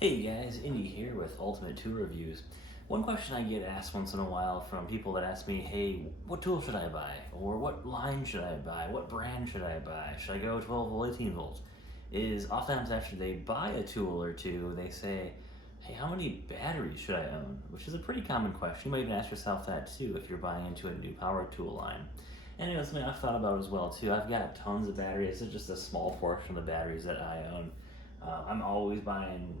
Hey guys, Indy here with Ultimate Tool Reviews. One question I get asked once in a while from people that ask me, hey, what tool should I buy? Or what line should I buy? What brand should I buy? Should I go 12 volt, 18 volts? Is oftentimes after they buy a tool or two, they say, hey, how many batteries should I own? Which is a pretty common question. You might even ask yourself that too if you're buying into a new power tool line. And it's something I've thought about as well too. I've got tons of batteries. It's just a small portion of the batteries that I own. I'm always buying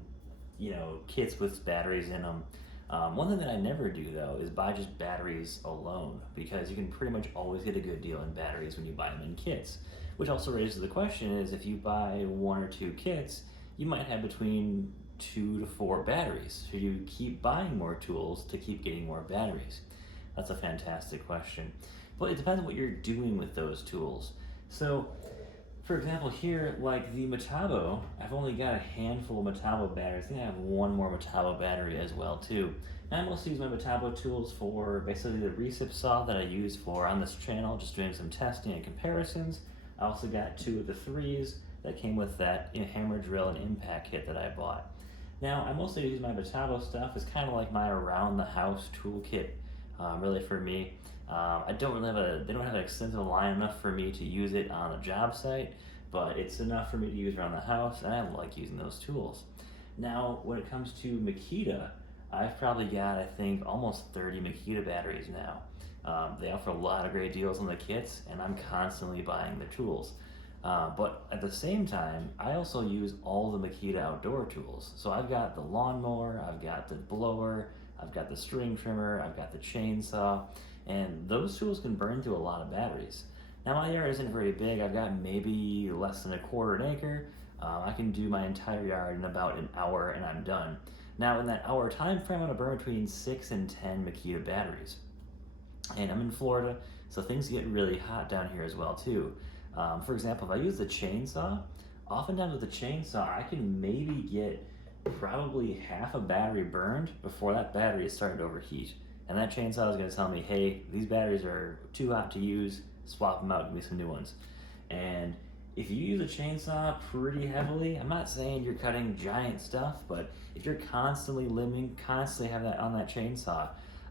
kits with batteries in them. One thing that I never do though is buy just batteries alone because you can pretty much always get a good deal in batteries when you buy them in kits. Which also raises the question is if you buy one or two kits, you might have between 2 to 4 batteries. Should you keep buying more tools to keep getting more batteries? That's a fantastic question. But it depends on what you're doing with those tools. So for example, here, like the Metabo, I've only got a handful of Metabo batteries. I think I have one more Metabo battery as well too. And I mostly use my Metabo tools for basically the recip saw that I use for on this channel, just doing some testing and comparisons. I also got 2 of the 3s that came with that hammer drill and impact kit that I bought. Now, I mostly use my Metabo stuff as kind of like my around the house toolkit, really for me. I don't really they don't have an extensive line enough for me to use it on a job site, but it's enough for me to use around the house, and I like using those tools. Now, when it comes to Makita, I've probably got, I think, almost 30 Makita batteries now. They offer a lot of great deals on the kits, and I'm constantly buying their tools. But at the same time, I also use all the Makita outdoor tools. So I've got the lawnmower, I've got the blower, I've got the string trimmer, I've got the chainsaw, and those tools can burn through a lot of batteries. Now my yard isn't very big, I've got maybe less than a quarter an acre. I can do my entire yard in about an hour and I'm done. Now in that hour time frame, I'm gonna burn between 6 and 10 Makita batteries. And I'm in Florida, so things get really hot down here as well too. For example, if I use the chainsaw, oftentimes with the chainsaw, I can maybe get probably half a battery burned before that battery is starting to overheat. And that chainsaw is going to tell me, hey, these batteries are too hot to use, swap them out, give me some new ones. And if you use a chainsaw pretty heavily, I'm not saying you're cutting giant stuff, but if you're constantly limbing, constantly have that on that chainsaw,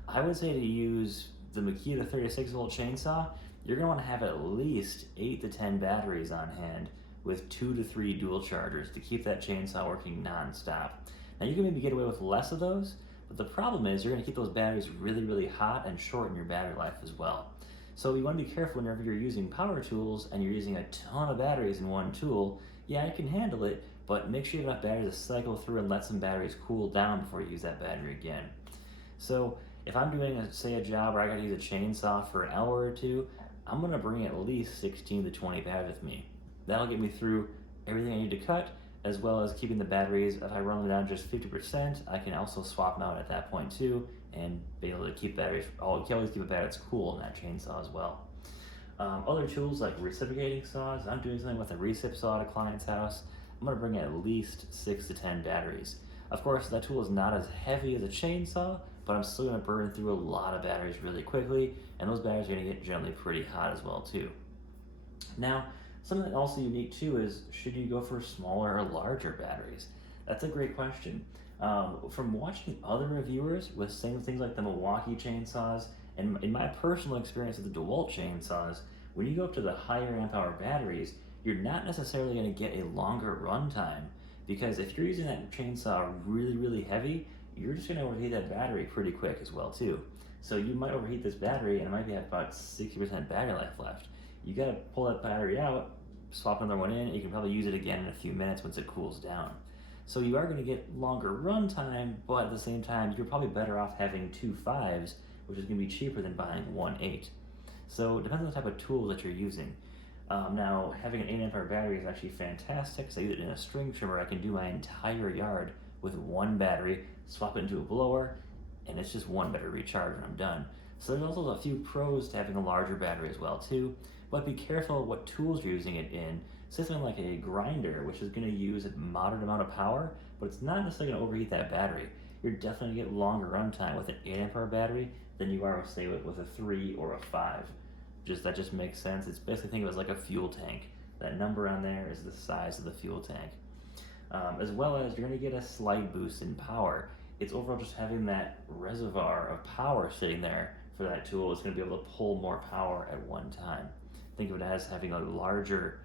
I would say to use the Makita 36 volt chainsaw, you're going to want to have at least 8 to 10 batteries on hand with 2 to 3 dual chargers to keep that chainsaw working non-stop. Now you can maybe get away with less of those, but the problem is you're going to keep those batteries really, really hot and shorten your battery life as well. So you want to be careful whenever you're using power tools and you're using a ton of batteries in one tool. Yeah, you can handle it, but make sure you have enough batteries to cycle through and let some batteries cool down before you use that battery again. So if I'm doing, say, a job where I got to use a chainsaw for an hour or two, I'm going to bring at least 16 to 20 batteries with me. That'll get me through everything I need to cut, as well as keeping the batteries. If I run them down just 50%, I can also swap them out at that point too, and be able to keep batteries. You can always keep a battery that's cool in that chainsaw as well. Other tools like reciprocating saws. I'm doing something with a recip saw at a client's house. I'm going to bring at least 6 to 10 batteries. Of course, that tool is not as heavy as a chainsaw, but I'm still going to burn through a lot of batteries really quickly, and those batteries are going to get generally pretty hot as well too. Now, something also unique too is, should you go for smaller or larger batteries? That's a great question. From watching other reviewers with saying things like the Milwaukee chainsaws, and in my personal experience with the dewalt chainsaws, when you go up to the higher amp hour batteries, you're not necessarily going to get a longer runtime, because if you're using that chainsaw really, really heavy, you're just going to overheat that battery pretty quick as well too. So you might overheat this battery and it might be at about 60% battery life left. You got to pull that battery out, swap another one in, and you can probably use it again in a few minutes once it cools down. So you are going to get longer run time, but at the same time, you're probably better off having 2 5s, which is going to be cheaper than buying 1 8. So it depends on the type of tool that you're using. Now, having an 8 amp hour battery is actually fantastic, because I use it in a string trimmer. I can do my entire yard with one battery, swap it into a blower, and it's just one battery recharge and I'm done. So there's also a few pros to having a larger battery as well too, but be careful what tools you're using it in. Say something like a grinder, which is going to use a moderate amount of power, but it's not necessarily going to overheat that battery. You're definitely going to get longer runtime with an 8 amp hour battery than you are, say, with a 3 or a 5. That just makes sense. It's basically, think of it as like a fuel tank. That number on there is the size of the fuel tank. as well as you're going to get a slight boost in power. It's overall just having that reservoir of power sitting there for that tool is going to be able to pull more power at one time. Think of it as having a larger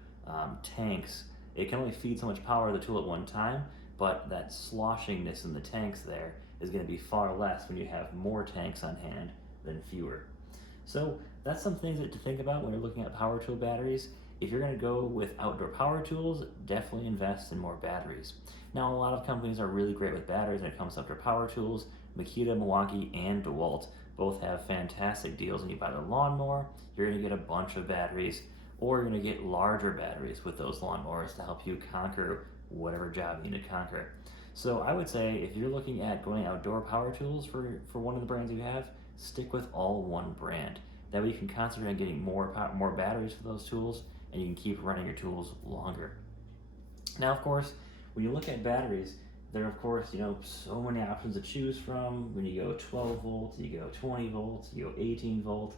tanks. It can only feed so much power to the tool at one time, but that sloshingness in the tanks there is going to be far less when you have more tanks on hand than fewer. So that's some things to think about when you're looking at power tool batteries. If you're going to go with outdoor power tools, definitely invest in more batteries. Now, a lot of companies are really great with batteries when it comes to outdoor power tools. Makita, Milwaukee, and dewalt both have fantastic deals. When you buy the lawnmower, you're going to get a bunch of batteries, or you're going to get larger batteries with those lawnmowers to help you conquer whatever job you need to conquer. So I would say if you're looking at going outdoor power tools for one of the brands you have, stick with all one brand. That way you can concentrate on getting more batteries for those tools, and you can keep running your tools longer. Now, of course, when you look at batteries, there are, of course, so many options to choose from. When you go 12 volts, you go 20 volts, you go 18 volt.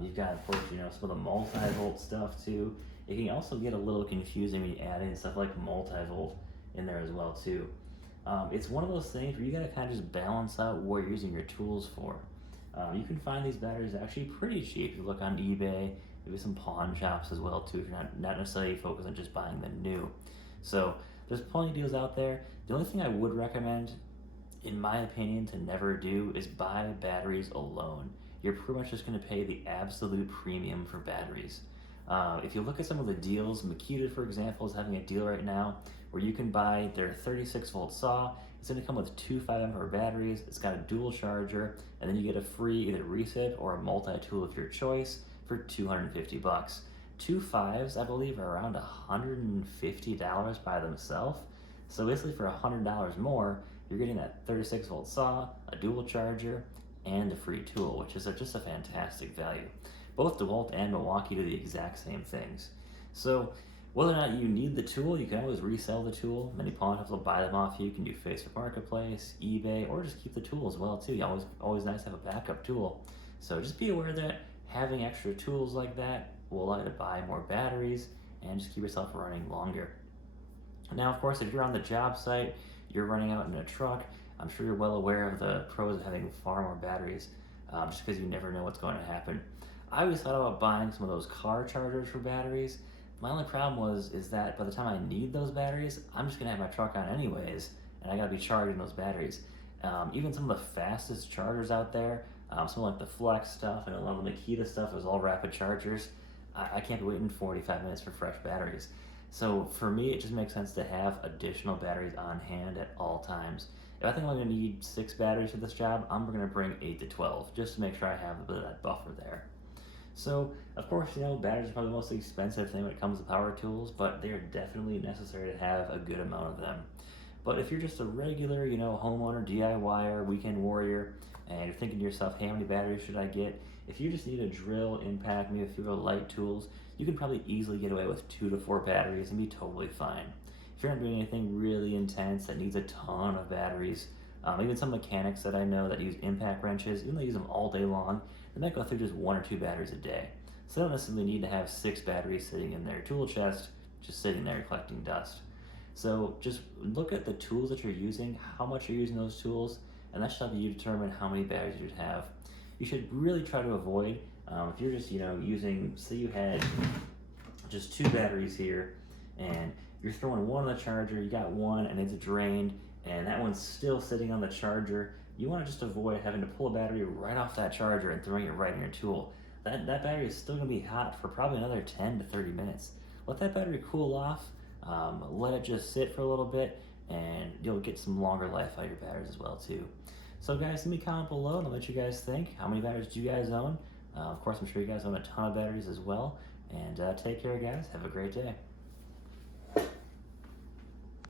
You've got, of course, some of the multi-volt stuff too. It can also get a little confusing when you add in stuff like multi-volt in there as well too. It's one of those things where you got to kind of just balance out what you're using your tools for. You can find these batteries actually pretty cheap. If you look on eBay, maybe some pawn shops as well too, if you're not necessarily focused on just buying the new. So there's plenty of deals out there. The only thing I would recommend, in my opinion, to never do is buy batteries alone. You're pretty much just going to pay the absolute premium for batteries. If you look at some of the deals, Makita, for example, is having a deal right now where you can buy their 36 volt saw. It's going to come with 2 5-amp batteries. It's got a dual charger, and then you get a free either recip or a multi-tool of your choice for $250. 2 5s, I believe, are around $150 by themselves. So basically for $100 more, you're getting that 36 volt saw, a dual charger, and a free tool, which is just a fantastic value. Both dewalt and Milwaukee do the exact same things. So whether or not you need the tool, you can always resell the tool. Many pawn shops will buy them off you. You can do Facebook Marketplace, eBay, or just keep the tool as well too. Always nice to have a backup tool. So just be aware that having extra tools like that will allow you to buy more batteries and just keep yourself running longer. Now, of course, if you're on the job site, you're running out in a truck, I'm sure you're well aware of the pros of having far more batteries, just because you never know what's going to happen. I always thought about buying some of those car chargers for batteries. My only problem is that by the time I need those batteries, I'm just gonna have my truck on anyways, and I gotta be charging those batteries. Even some of the fastest chargers out there, some like the Flex stuff and a lot of the Makita stuff is all rapid chargers. I can't be waiting 45 minutes for fresh batteries. So for me, it just makes sense to have additional batteries on hand at all times. If I think I'm going to need 6 batteries for this job, I'm going to bring 8 to 12 just to make sure I have a bit of that buffer there. So, of course, batteries are probably the most expensive thing when it comes to power tools, but they are definitely necessary to have a good amount of them. But if you're just a regular, homeowner, DIYer, weekend warrior, and you're thinking to yourself, hey, how many batteries should I get? If you just need a drill, impact, maybe a few light tools, you can probably easily get away with 2 to 4 batteries and be totally fine. If you're not doing anything really intense that needs a ton of batteries, even some mechanics that I know that use impact wrenches, even though they use them all day long, they might go through just 1 or 2 batteries a day. So they don't necessarily need to have 6 batteries sitting in their tool chest, just sitting there collecting dust. So just look at the tools that you're using, how much you're using those tools, and that should help you determine how many batteries you should have. You should really try to avoid, if you're just using, say you had just 2 batteries here, and you're throwing one on the charger, you got one and it's drained, and that one's still sitting on the charger, you want to just avoid having to pull a battery right off that charger and throwing it right in your tool. That battery is still going to be hot for probably another 10 to 30 minutes. Let that battery cool off, let it just sit for a little bit, and you'll get some longer life out of your batteries as well too. So guys, let me comment below and I'll let you guys think. How many batteries do you guys own? Of course, I'm sure you guys own a ton of batteries as well. And take care, guys. Have a great day.